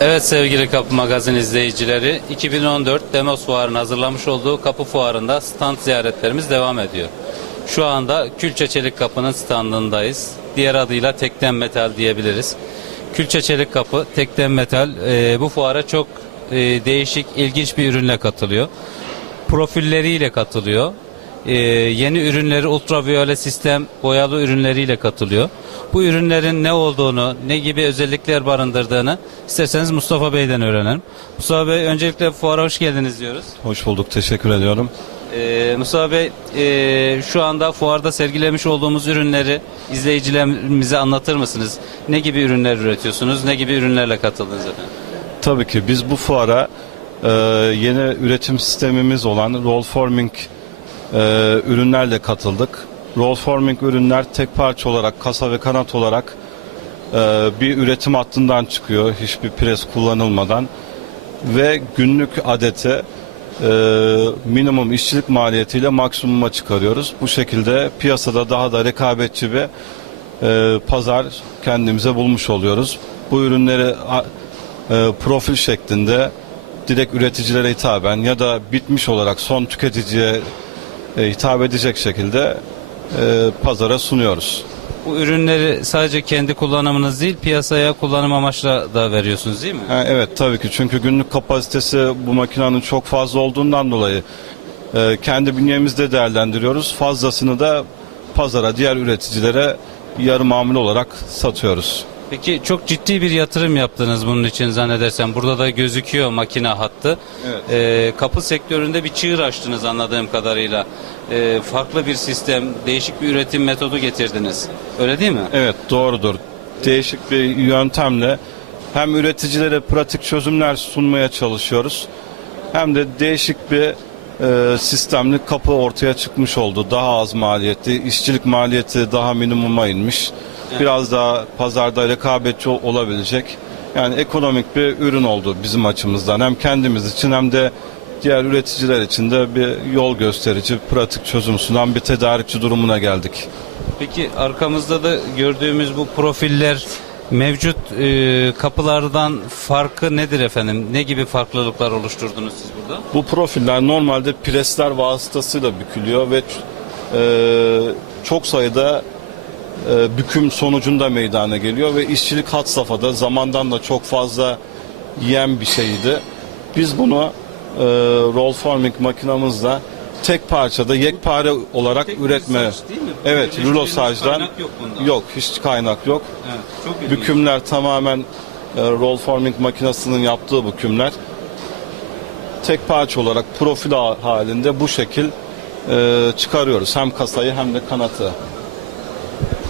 Evet sevgili Kapı Magazin izleyicileri, 2014 Demos Fuarı'nın hazırlamış olduğu Kapı Fuarı'nda stand ziyaretlerimiz devam ediyor. Şu anda Külçe Çelik Kapı'nın standındayız. Diğer adıyla Tekden Metal diyebiliriz. Külçe Çelik Kapı, Tekden Metal e, bu fuara çok e, değişik, ilginç bir ürünle katılıyor. Profilleriyle katılıyor. E, yeni ürünleri ultraviyole sistem boyalı ürünleriyle katılıyor. Bu ürünlerin ne olduğunu, ne gibi özellikler barındırdığını isterseniz Mustafa Bey'den öğrenelim. Mustafa Bey öncelikle fuara hoş geldiniz diyoruz. Hoş bulduk, teşekkür ediyorum. Ee, Mustafa Bey e, şu anda fuarda sergilemiş olduğumuz ürünleri izleyicilerimize anlatır mısınız? Ne gibi ürünler üretiyorsunuz? Ne gibi ürünlerle katıldınız efendim? Tabii ki biz bu fuara e, yeni üretim sistemimiz olan roll forming e, ürünlerle katıldık. Roll forming ürünler tek parça olarak, kasa ve kanat olarak e, bir üretim hattından çıkıyor. Hiçbir pres kullanılmadan. Ve günlük adete e, minimum işçilik maliyetiyle maksimuma çıkarıyoruz. Bu şekilde piyasada daha da rekabetçi bir e, pazar kendimize bulmuş oluyoruz. Bu ürünleri e, profil şeklinde direkt üreticilere hitaben ya da bitmiş olarak son tüketiciye hitap edecek şekilde e, pazara sunuyoruz. Bu ürünleri sadece kendi kullanımınız değil, piyasaya kullanım amaçla da veriyorsunuz değil mi? Ha, evet tabii ki çünkü günlük kapasitesi bu makinenin çok fazla olduğundan dolayı e, kendi bünyemizde değerlendiriyoruz. Fazlasını da pazara, diğer üreticilere yarı mamul olarak satıyoruz. Peki çok ciddi bir yatırım yaptınız bunun için zannedersem. Burada da gözüküyor makine hattı. Evet. Ee, kapı sektöründe bir çığır açtınız anladığım kadarıyla. Ee, farklı bir sistem, değişik bir üretim metodu getirdiniz. Öyle değil mi? Evet doğrudur. Değişik bir yöntemle hem üreticilere pratik çözümler sunmaya çalışıyoruz. Hem de değişik bir e, sistemli kapı ortaya çıkmış oldu. Daha az maliyetli, işçilik maliyeti daha minimuma inmiş. Biraz daha pazarda rekabetçi ol- olabilecek. Yani ekonomik bir ürün oldu bizim açımızdan. Hem kendimiz için hem de diğer üreticiler için de bir yol gösterici, pratik çözüm sunan bir tedarikçi durumuna geldik. Peki arkamızda da gördüğümüz bu profiller mevcut e, kapılardan farkı nedir efendim? Ne gibi farklılıklar oluşturdunuz siz burada? Bu profiller normalde presler vasıtasıyla bükülüyor ve e, çok sayıda e, büküm sonucunda meydana geliyor ve işçilik had safhada zamandan da çok fazla yiyen bir şeydi. Biz bunu e, roll forming makinamızla tek parçada yekpare olarak Tek üretme. saç değil mi? Evet, Birleştirilmiş rulo sacdan kaynak yok bunda. hiç kaynak yok. Evet, çok ilginç. Bükümler tamamen e, roll forming makinesinin yaptığı bükümler. Tek parça olarak profil ha- halinde bu şekil e, çıkarıyoruz. Hem kasayı hem de kanatı.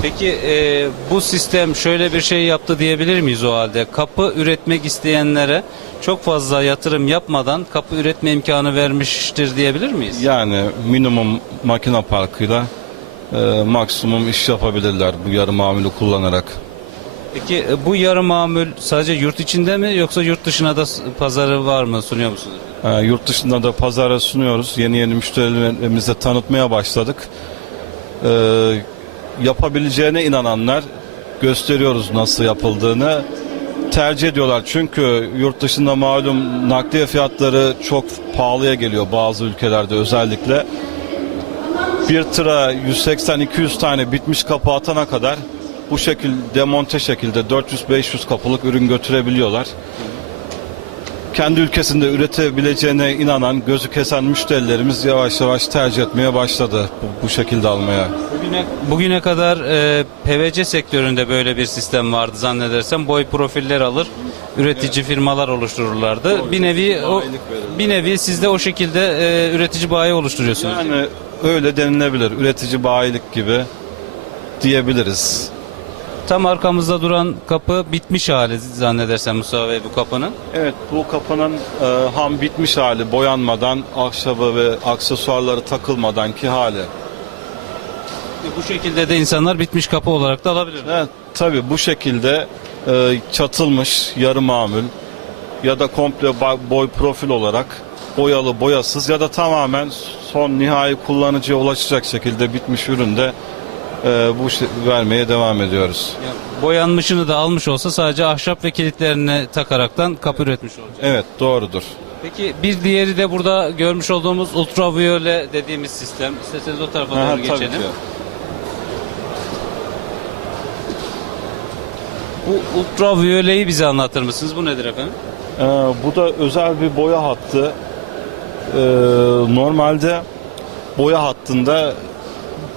Peki e, bu sistem şöyle bir şey yaptı diyebilir miyiz o halde? Kapı üretmek isteyenlere çok fazla yatırım yapmadan kapı üretme imkanı vermiştir diyebilir miyiz? Yani minimum makine parkıyla e, maksimum iş yapabilirler bu yarı mamülü kullanarak. Peki e, bu yarı mamül sadece yurt içinde mi yoksa yurt dışına da s- pazarı var mı sunuyor musunuz? E, yurt dışında da pazara sunuyoruz. Yeni yeni müşterilerimize tanıtmaya başladık. E, yapabileceğine inananlar gösteriyoruz nasıl yapıldığını tercih ediyorlar. Çünkü yurt dışında malum nakliye fiyatları çok pahalıya geliyor bazı ülkelerde özellikle. Bir tıra 180-200 tane bitmiş kapı atana kadar bu şekil demonte şekilde 400-500 kapılık ürün götürebiliyorlar. Kendi ülkesinde üretebileceğine inanan, gözü kesen müşterilerimiz yavaş yavaş tercih etmeye başladı bu, bu şekilde almaya. Bugüne, bugüne kadar e, PVC sektöründe böyle bir sistem vardı zannedersem. Boy profiller alır, üretici firmalar oluştururlardı. Bir nevi o, bir nevi siz de o şekilde e, üretici bayi oluşturuyorsunuz. Yani öyle denilebilir. Üretici bayilik gibi diyebiliriz. Tam arkamızda duran kapı bitmiş hali zannedersem Mustafa Bey bu kapının. Evet bu kapının e, ham bitmiş hali boyanmadan ahşabı ve aksesuarları takılmadan ki hali. Bu şekilde de insanlar bitmiş kapı olarak da alabilir. Evet, tabii bu şekilde e, çatılmış yarı mamül ya da komple boy profil olarak boyalı boyasız ya da tamamen son nihai kullanıcıya ulaşacak şekilde bitmiş üründe e, bu işi vermeye devam ediyoruz. Ya, boyanmışını da almış olsa sadece ahşap ve kilitlerini takaraktan kapı üretmiş olacak. Evet doğrudur. Peki bir diğeri de burada görmüş olduğumuz ultraviyole dediğimiz sistem. İsterseniz o tarafa doğru tabii geçelim. ki. Bu ultraviyoleyi bize anlatır mısınız? Bu nedir efendim? Ee, bu da özel bir boya hattı. Ee, normalde boya hattında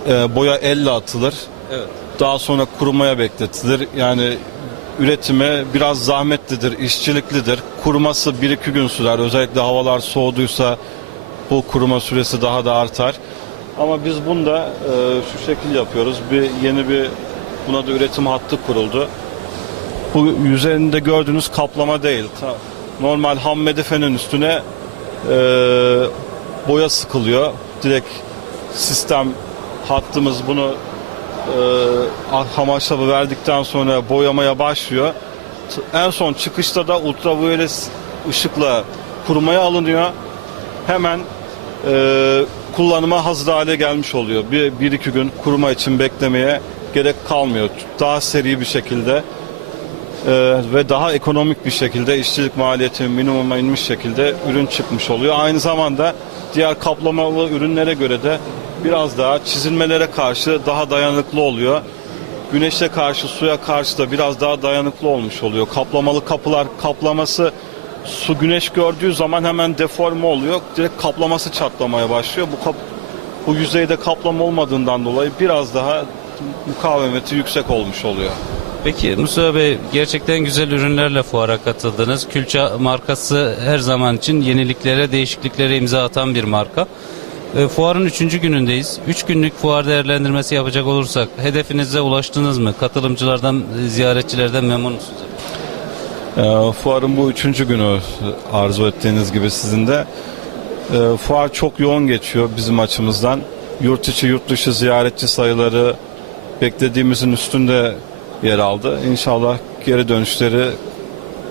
e, boya elle atılır. Evet. Daha sonra kurumaya bekletilir. Yani üretimi biraz zahmetlidir, işçiliklidir. Kuruması 1-2 gün sürer. Özellikle havalar soğuduysa bu kuruma süresi daha da artar. Ama biz bunda e, şu şekil yapıyoruz. Bir yeni bir buna da üretim hattı kuruldu. Bu üzerinde gördüğünüz kaplama değil. Ta- Normal ham medifenin üstüne e, boya sıkılıyor. Direkt sistem hattımız bunu e, hamaşabı verdikten sonra boyamaya başlıyor. En son çıkışta da ultraviyole ışıkla kurumaya alınıyor. Hemen e, kullanıma hazır hale gelmiş oluyor. Bir, bir iki gün kuruma için beklemeye gerek kalmıyor. Daha seri bir şekilde e, ve daha ekonomik bir şekilde işçilik maliyeti minimuma inmiş şekilde ürün çıkmış oluyor. Aynı zamanda diğer kaplamalı ürünlere göre de biraz daha çizilmelere karşı daha dayanıklı oluyor. Güneşe karşı, suya karşı da biraz daha dayanıklı olmuş oluyor. Kaplamalı kapılar kaplaması su güneş gördüğü zaman hemen deforme oluyor. Direkt kaplaması çatlamaya başlıyor. Bu kap bu yüzeyde kaplama olmadığından dolayı biraz daha mukavemeti yüksek olmuş oluyor. Peki Mustafa Bey gerçekten güzel ürünlerle fuara katıldınız. Külça markası her zaman için yeniliklere, değişikliklere imza atan bir marka. E, fuarın 3. günündeyiz. 3 günlük fuar değerlendirmesi yapacak olursak hedefinize ulaştınız mı? Katılımcılardan, e, ziyaretçilerden memnun musunuz? E, fuarın bu üçüncü günü arzu ettiğiniz gibi sizin de. E, fuar çok yoğun geçiyor bizim açımızdan. Yurt içi yurt dışı ziyaretçi sayıları beklediğimizin üstünde yer aldı. İnşallah geri dönüşleri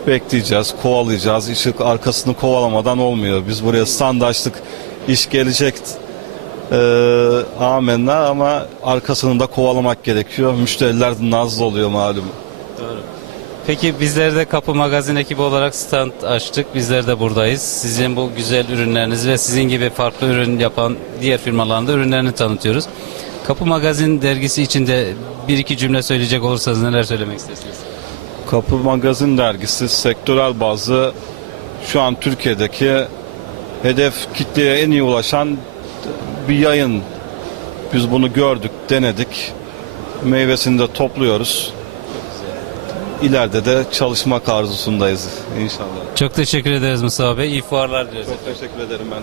bekleyeceğiz, kovalayacağız. İşi arkasını kovalamadan olmuyor. Biz buraya standaçlık iş gelecek e, amenna ama arkasını da kovalamak gerekiyor. Müşteriler nazlı oluyor malum. Doğru. Peki bizler de Kapı Magazin ekibi olarak stand açtık. Bizler de buradayız. Sizin bu güzel ürünleriniz ve sizin gibi farklı ürün yapan diğer firmaların da ürünlerini tanıtıyoruz. Kapı Magazin dergisi içinde bir iki cümle söyleyecek olursanız neler söylemek istersiniz? Kapı Magazin dergisi sektörel bazı şu an Türkiye'deki hedef kitleye en iyi ulaşan bir yayın. Biz bunu gördük, denedik. Meyvesini de topluyoruz. İleride de çalışmak arzusundayız inşallah. Çok teşekkür ederiz Mustafa Bey. İyi fuarlar dileriz. Çok teşekkür ederim ben.